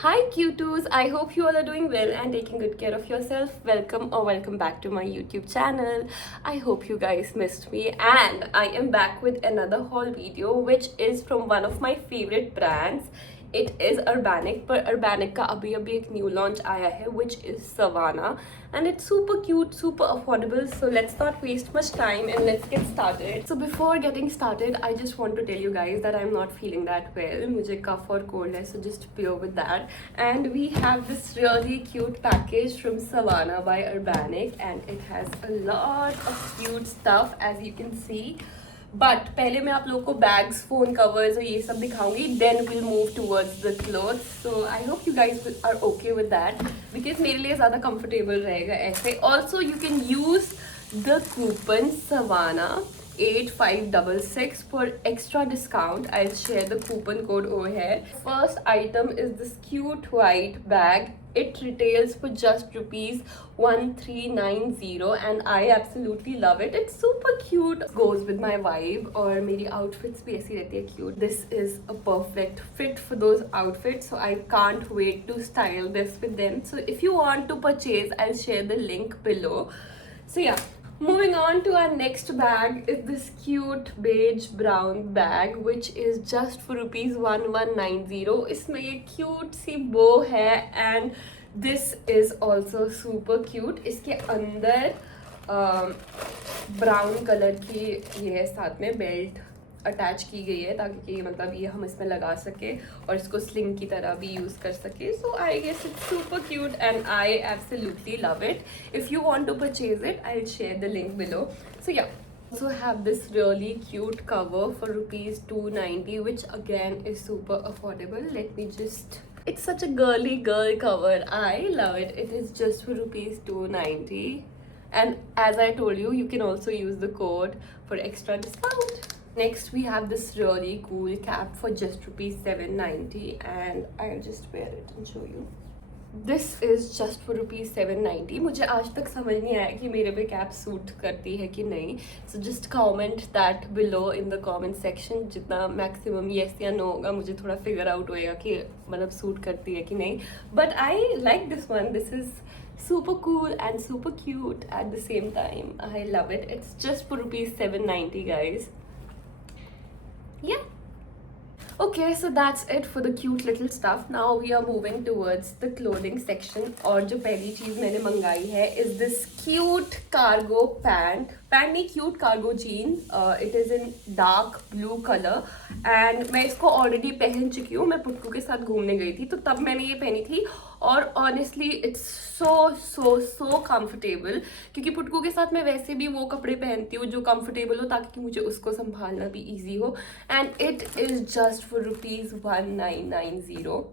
Hi cutos, I hope you all are doing well and taking good care of yourself. Welcome back to my YouTube channel. I hope you guys missed me and I am back with another haul video which is from one of my favorite brands. It is Urbanic, पर Urbanic का अभी एक new launch आया है which is Savannah and it's super cute, super affordable. So let's not waste much time and let's get started. So before getting started, I just want to tell you guys that I'm not feeling that well. मुझे cough और cold है, so just bear with that. And we have this really cute package from Savannah by Urbanic and it has a lot of cute stuff as you can see. But पहले मैं आप लोगों को bags phone covers और ये सब दिखाऊंगी then will move towards the clothes so I hope you guys are okay with that because मेरे लिए ज़्यादा कंफर्टेबल रहेगा ऐसे also you can use the coupon Savannah 8566 for extra discount. I'll share the coupon code over here. First item is this cute white bag. It retails for just rupees 1390 and I absolutely love it. It's super cute. Goes with my vibe और मेरी outfits भी ऐसी रहती है cute. This is a perfect fit for those outfits, so I can't wait to style this with them. So if you want to purchase, I'll share the link below. So yeah. Moving on to our next bag is this cute beige brown bag which is just for rupees 1190. इसमें ये cute सी bow है and this is also super cute. इसके अंदर brown color की ये साथ में belt attach की गई है ताकि मतलब ये हम इसमें लगा सके और इसको स्लिंग की तरह भी यूज़ कर सके so I guess it's super cute and I absolutely love it if you want to purchase it I will share the link below so yeah also have this really cute cover for rupees 290 which again is super affordable. Let me just, it's such a girly girl cover. I love it. It is just for rupees 290 and as I told you, you can also use the code for extra discount. Next we have this really cool cap for just rupees 790 and I'll just wear it and show you. This is just for rupees 790. मुझे आज तक समझ नहीं आया कि मेरे पे cap suit करती है कि नहीं. So just comment that below in the comment section. जितना maximum yes या no होगा मुझे थोड़ा figure out होएगा कि मतलब सूट करती है कि नहीं. But I like this one. This is super cool and super cute at the same time. I love it. It's just for rupees 790 guys. Yeah. Okay, so that's it for the cute little stuff. Now we are moving towards the clothing section. और जो पहली चीज़ मैंने मंगाई है is this cute cargo pant. Pant नहीं, cute cargo jean. It is in dark blue colour and मैं इसको already पहन चुकी हूँ. मैं पुटकू के साथ घूमने गई थी तो तब मैंने ये पहनी थी और ऑनेस्टली इट्स सो कंफर्टेबल क्योंकि पुटकू के साथ मैं वैसे भी वो कपड़े पहनती हूँ जो कंफर्टेबल हो ताकि मुझे उसको संभालना भी ईजी हो and it is just for rupees 1990.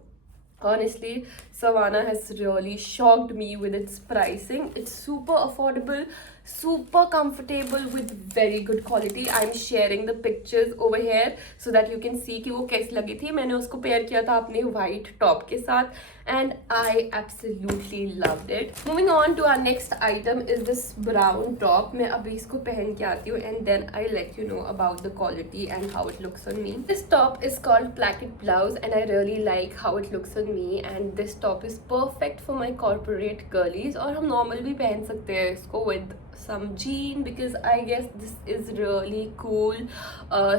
Honestly, Savannah has really shocked me with its pricing. It's super affordable, super comfortable with very good quality. I'm sharing the pictures over here so that you can see कि वो कैसी लगी थी. मैंने उसको pair किया था अपने white top के साथ and I absolutely loved it. Moving on to our next item is this brown top. मैं अभी इसको पहन के आती हूँ and then I'll let you know about the quality and how it looks on me. This top is called placket blouse and I really like how it looks on me and this top is perfect for my corporate girlies और हम normal भी पहन सकते हैं इसको with some jean because I guess this is really cool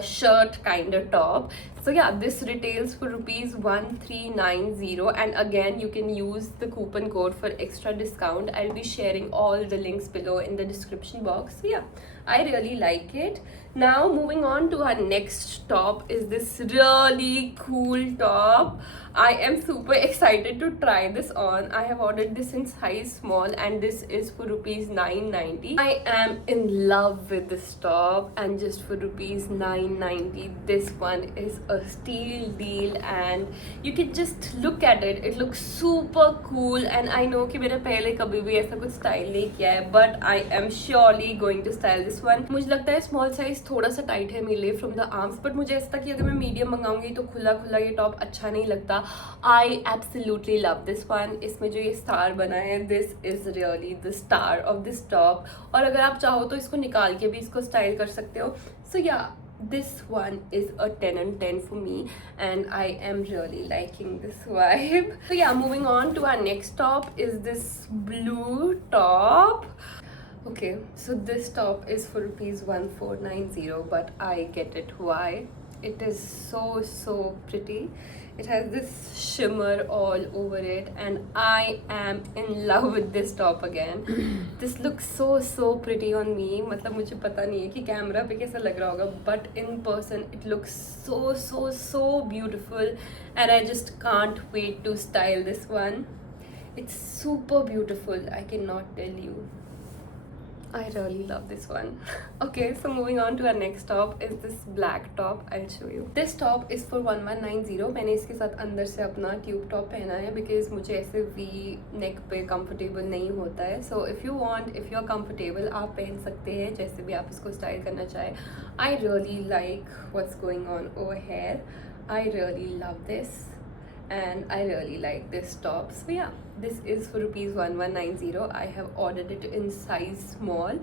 shirt kind of top. So yeah, this retails for rupees 1390 and again you can use the coupon code for extra discount. I'll be sharing all the links below in the description box. So yeah, I really like it. Now moving on to our next top is this really cool top. I am super excited to try this on. I have ordered this in size small and this is for rupees 990. I am in love with this top and just for rupees 990 this one is a steal deal and you can just look at it. It looks super cool and I know कि मैंने पहले कभी भी ऐसा कुछ style नहीं किया है but I am surely going to style this one. मुझे लगता है स्मॉल साइज थोड़ा सा टाइट है मेरे लिए फ्रॉम द आर्म्स बट मुझे ऐसा था कि अगर मैं मीडियम मंगाऊंगी तो खुला खुला ये टॉप अच्छा नहीं लगता. आई एब्सोल्युटली लव दिस वन. इसमें जो ये स्टार बना है this is really the star of this top और अगर आप चाहो तो इसको निकाल के भी इसको स्टाइल कर सकते हो. सो या this one is a 10 on 10 for me, and I am really liking this vibe. So yeah, moving on to our next top is this blue top. Okay, so this top is for rupees 1490, but I get it why. It is so pretty. It has this shimmer all over it, and I am in love with this top again. This looks so pretty on me. मतलब मुझे पता नहीं है कि camera पे कैसा लग रहा होगा, but in person it looks so beautiful, and I just can't wait to style this one. It's super beautiful, I cannot tell you. I really love this one. Okay, so moving on to our next top is this black top. I'll show you. This top is for 1190. मैंने इसके साथ अंदर से अपना tube top पहना है because मुझे ऐसे वी नेक पे कंफर्टेबल नहीं होता है. So if you are comfortable, आप पहन सकते हैं जैसे भी आप इसको स्टाइल करना चाहे. I really like what's going on over here. I really love this. And I really like this top. So yeah, this is for rupees 1190. I have ordered it in size small.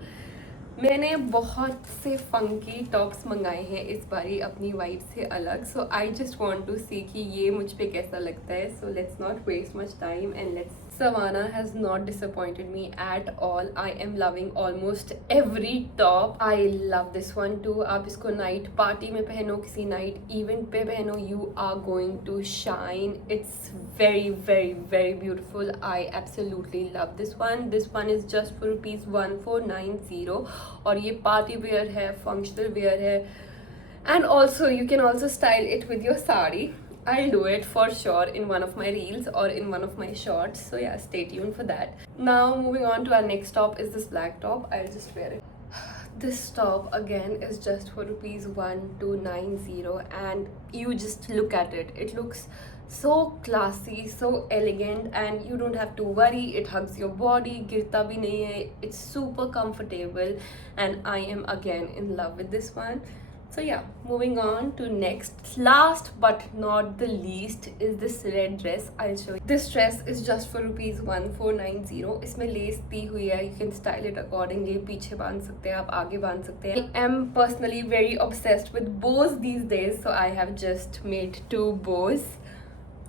मैंने बहुत से funky tops मंगाए हैं इस बारी अपनी vibe से अलग. So I just want to see कि ये मुझ पे कैसा लगता है. So let's not waste much time and let's. Savannah has not disappointed me at all. I am loving almost every top. I love this one too. आप इसको night party में पहनो, किसी नाइट इवेंट पे पहनो, you are going to shine. It's very beautiful. I absolutely love this one. This one is just for rupees 1490. और ये party wear है, फंक्शनल वेयर है, and also you can also style it with your sari. I'll do it for sure in one of my reels or in one of my shorts. So yeah, stay tuned for that. Now moving on to our next top is this black top. I'll just wear it. This top again is just for rupees 1290, and you just look at it. It looks so classy, so elegant, and you don't have to worry. It hugs your body, girta bhi nahi hai. It's super comfortable, and I am again in love with this one. So yeah, moving on to next, last but not the least is this red dress. I'll show you. This dress is just for rupees 1490. इसमें less दी हुई है. You can style it accordingly. पीछे बांध सकते हैं आप, आगे बांध सकते हैं. I am personally very obsessed with bows these days, so I have just made 2 bows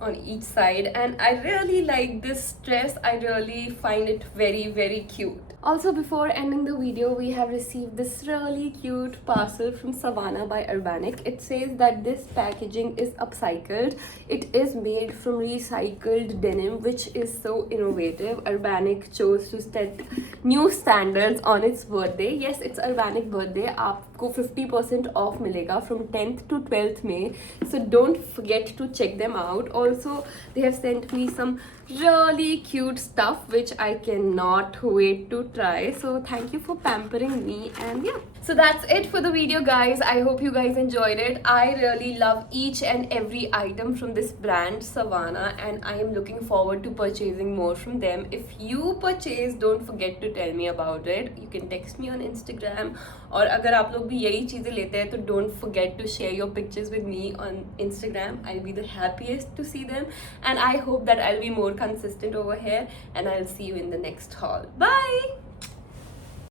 on each side, and I really like this dress. I really find it very cute. Also, before ending the video, we have received this really cute parcel from Savannah by Urbanic. It says that this packaging is upcycled. It is made from recycled denim, which is so innovative. Urbanic chose to set new standards on its birthday. Yes, it's Urbanic birthday. आपको 50% off मिलेगा from 10th to 12th May. So don't forget to check them out. Also, they have sent me some really cute stuff which I cannot wait to try. So thank you for pampering me, and yeah. So that's it for the video, guys. I hope you guys enjoyed it. I really love each and every item from this brand Savannah, and I am looking forward to purchasing more from them. If you purchase, don't forget to tell me about it. You can text me on Instagram, और अगर आप लोग भी यही चीज़ें लेते हैं तो don't forget to share your pictures with me on Instagram. I'll be the happiest to see them, and I hope that I'll be more consistent over here, and I'll see you in the next haul. Bye.